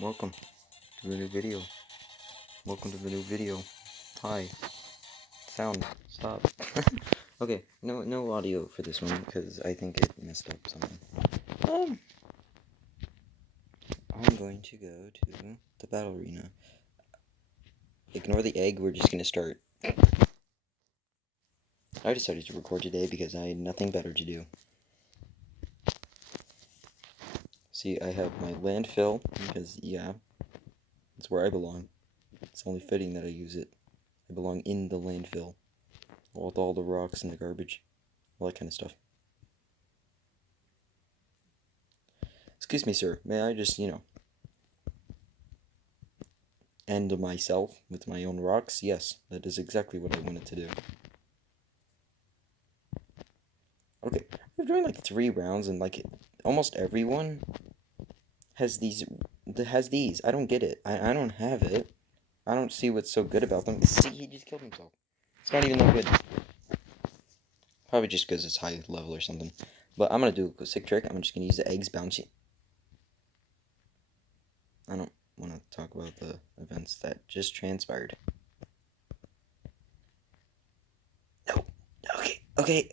Welcome to the new video. Welcome to the new video. Hi. Sound. Stop. Okay, no audio for this one because I think it messed up something. I'm going to go to the battle arena. Ignore the egg, we're just gonna start. I decided to record today because I had nothing better to do. See, I have my landfill because, yeah, it's where I belong. It's only fitting that I use it. I belong in the landfill with all the rocks and the garbage, all that kind of stuff. Excuse me, sir, may I just, end myself with my own rocks? Yes, that is exactly what I wanted to do. Okay, we're doing like 3 rounds and like almost everyone has these. I don't get it. I don't have it. I don't see what's so good about them. See, he just killed himself. It's not even that good. Probably just because it's high level or something. But I'm gonna do a sick trick. I'm just gonna use the eggs bouncy. I don't want to talk about the events that just transpired. No. Okay.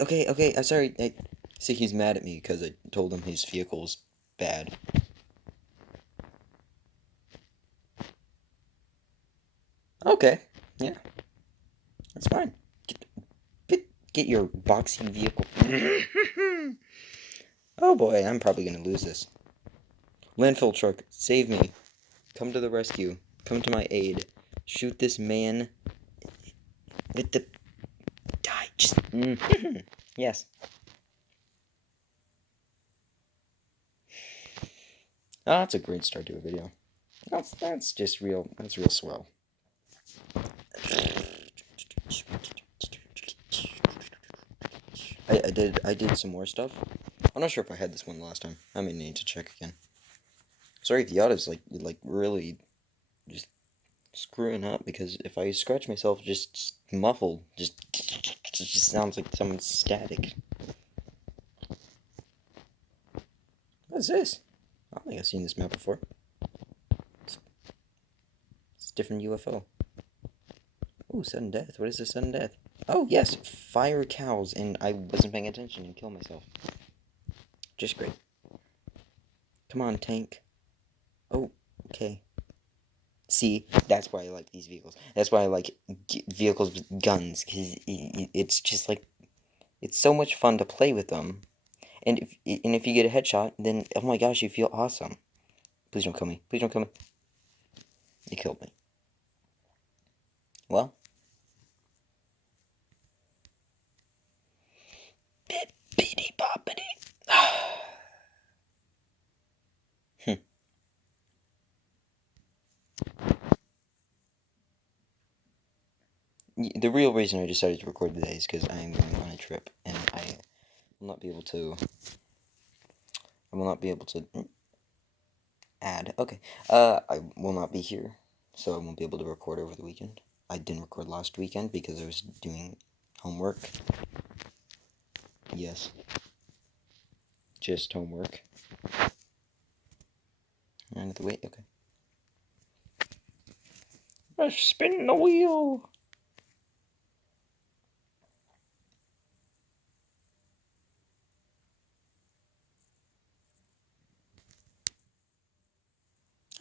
I'm sorry. See, he's mad at me because I told him his vehicle's bad. Okay. Yeah. That's fine. Get your boxy vehicle. Oh boy, I'm probably gonna lose this. Landfill truck, save me. Come to the rescue. Come to my aid. Shoot this man with the... Die. Just... Yes. Oh, that's a great start to a video. That's just real... That's real swell. I did some more stuff. I'm not sure if I had this one last time. I may need to check again. Sorry if the audio's like really just screwing up, because if I scratch myself just muffled, it just sounds like someone's static. What is this? I don't think I've seen this map before. It's a different UFO. Ooh, sudden death. What is this sudden death? Oh, yes, fire cows, and I wasn't paying attention and killed myself. Just great. Come on, tank. Oh, okay. See, that's why I like these vehicles. That's why I like vehicles with guns, because it's just like, it's so much fun to play with them. And if you get a headshot, then, oh my gosh, you feel awesome. Please don't kill me. Please don't kill me. You killed me. Well. Bippity boppity. The real reason I decided to record today is because I am going on a trip, and I will not be able to... add. Okay. I will not be here, so I won't be able to record over the weekend. I didn't record last weekend because I was doing homework. Yes. Just homework. And the wait, okay. Let's spin the wheel!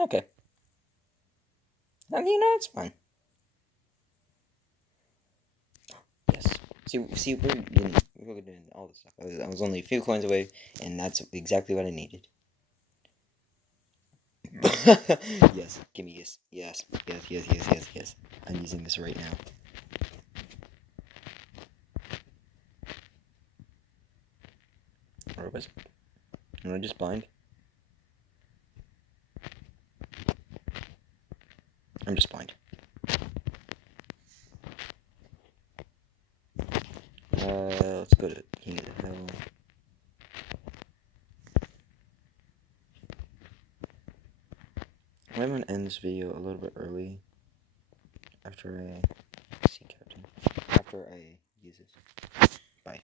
Okay. And it's fine. Yes. See, we're doing all this stuff. I was only a few coins away, and that's exactly what I needed. Yes, give me this. Yes. I'm using this right now. Or was it? Am I just blind? I'm just blind. Let's go to King of the Hill. I'm gonna end this video a little bit early after I see Captain. After I use this.